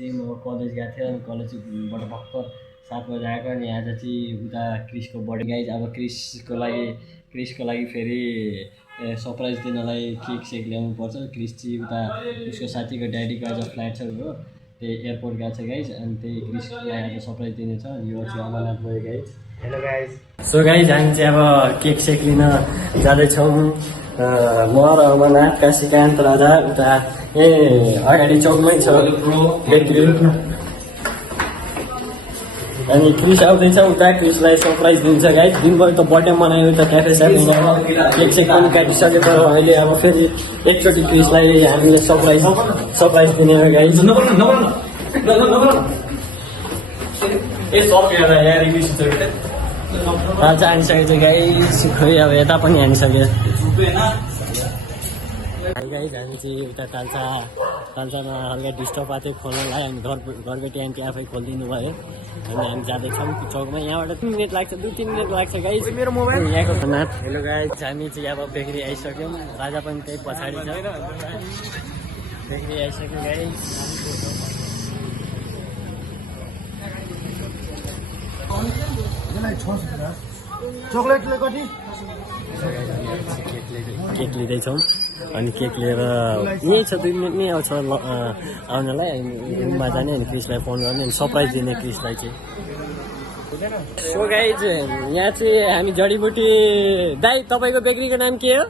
चाहिँ म कलेज गएको थिएँ अनि कलेजबाट भर्खर 7 बजे आएको अनि आज चाहिँ उता क्रिसको बर्थडे गाइज अब क्रिसको लागि फेरि सरप्राइज दिनलाई केक सेक ल्याउनु पर्छ क्रिस चाहिँ उता उसको साथीको ड्याडीको आज फ्लाइट छ हो त्यही एयरपोर्ट गएको छ गाइज अनि त्यही क्रिसलाई आज सरप्राइज दिनेछ अनि यो चाहिँ अमरनाथ भयो guys hello guys so guys हामी चाहिँ अब केक सेक लिन जाँदैछौँ म र अमरनाथ काशीकान्त राजा उता अगाडि चौकमै छ बेकरी अनि क्रिस आउँदैछ उता क्रिसलाई सरप्राइज दिन्छ गाइज दिनभरि त बर्थडे मनायो उता क्याफे स्याफे केक सेक पनि काटिसक्यो तर अहिले अब फेरि एकचोटि क्रिसलाई हामीले सरप्राइज दिने हो गाइज तालचा हानिसकेको छ गाइस खोइ अब यता पनि हानिसक्यो गाइस हामी चाहिँ उता तालचामा हल्का डिस्टर्ब भएको थियो खोल्नलाई अनि घरबेटी आन्टी आफै खोलिदिनु भयो अनि हामी जाँदैछौँ चौकमा यहाँबाट 2 मिनट लाग्छ 2-3 मिनट लाग्छ गाइस मेरो मोबाइल यहाँको नाथ हेलो गाइस हामी चाहिँ अब बेकरी आइसक्यौँ राजा पनि त्यही पछाडि छ बेकरी आइसक्यो गाइस चकलेटले कति केक लिँदैछौँ अनि केक लिएर यही छ 2 मिनट नै आउँछ आउनलाई रुममा जाने अनि क्रिसलाई फोन गर्ने अनि सरप्राइज दिने क्रिसलाई चाहिँ सो गाइज यहाँ चाहिँ हामी जडीबुटी दाइ तपाईँको बेकरीको नाम के हो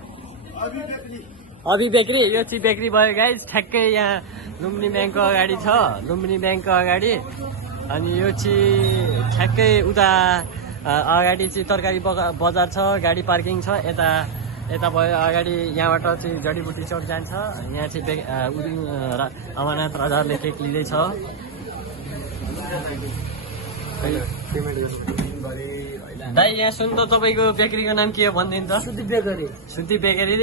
अभि बेकरी यो चाहिँ बेकरी भयो गाइज ठ्याक्कै यहाँ लुम्बिनी ब्याङ्कको अगाडि छ लुम्बिनी ब्याङ्कको अगाडि अनि यो चाहिँ ठ्याक्कै उता अगाडि चाहिँ तरकारी बजार छ गाडी पार्किङ छ यता भयो अगाडि यहाँबाट चाहिँ जडीबुटी चौक जान्छ यहाँ चाहिँ अमरनाथ राजाले केक लिँदैछ दाइ यहाँ सुन त तपाईँको बेकरीको नाम के हो भनिदिनु त सुद्धि बेकरी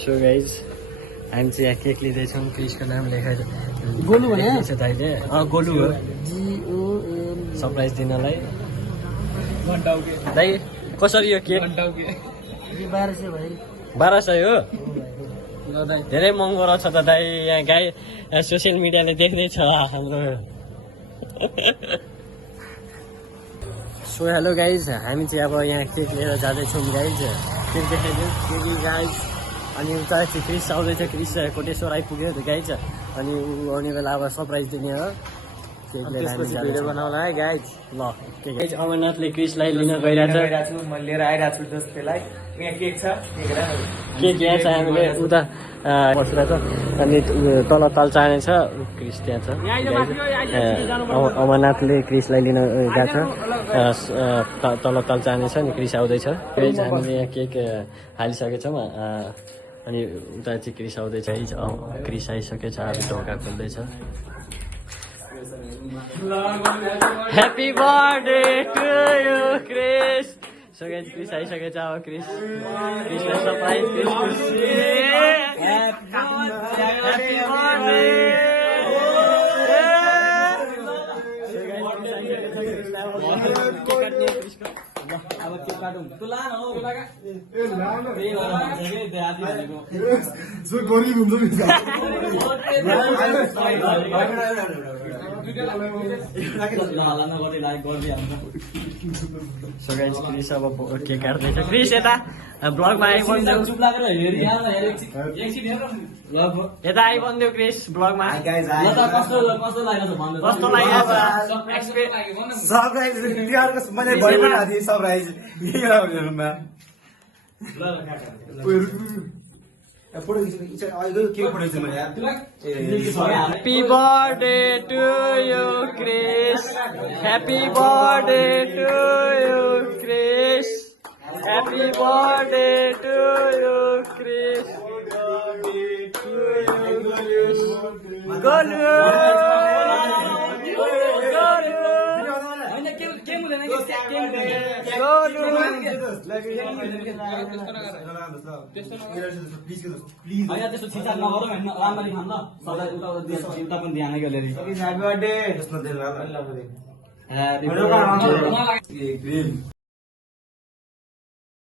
सो गाइज हामी चाहिँ यहाँ केक लिँदैछौँ क्रिसको नाम लेखेर गोलु भने दाइले गोलु हो सरप्राइज दिनलाई दाइ कसरी यो केक 1200 हो धेरै महँगो रहेछ त दाइ यहाँ गाई सोसियल मिडियाले देख्दैछ हाम्रो सो हेलो गाइज हामी चाहिँ अब यहाँ केक लिएर जाँदैछौँ गाइज केक देखाइदिउँ गाइज अनि उता चाहिँ क्रिस आउँदैछ क्रिस कोटेश्वर आइपुग्यो गाइज अनि ऊ आउने बेला अब सरप्राइज दिने हो भिडियो बनाउला है गाइज ल गाइज अमरनाथले क्रिसलाई लिन गइरहेको छु म लिएर आइरहेको छु जस्तैलाई यहाँ केक छ केक यहाँ छ हामीले उता बसिरहेको छ अनि तल तालचाने छ क्रिस त्यहाँ छ अमरनाथले क्रिसलाई लिन गएको छ तल तालचाने छ अनि क्रिस आउँदैछ गाइज हामीले यहाँ केक हालिसकेको छौँ अनि उता चाहिँ क्रिस आउँदैछ क्रिस आइसकेको छ अब ढोका खोल्दैछ Happy birthday to you, Chris. So guys, Chris आइसकेको छ अब क्रिसलाई सरप्राइज Happy birthday. अब केक काटौँ तँ ला न हो लगा ए ला न ए सो गरीब हुन्छ नि सो गाइस क्रिस अब केक काट्दैछ क्रिस यता ब्लगमा आइबन्देऊ यता आइबन्देऊ क्रिस ब्लगमा कस्तो Happy birthday to you, Chris. Happy birthday to you, Chris. Happy birthday to you, Chris. Golu. Happy birthday.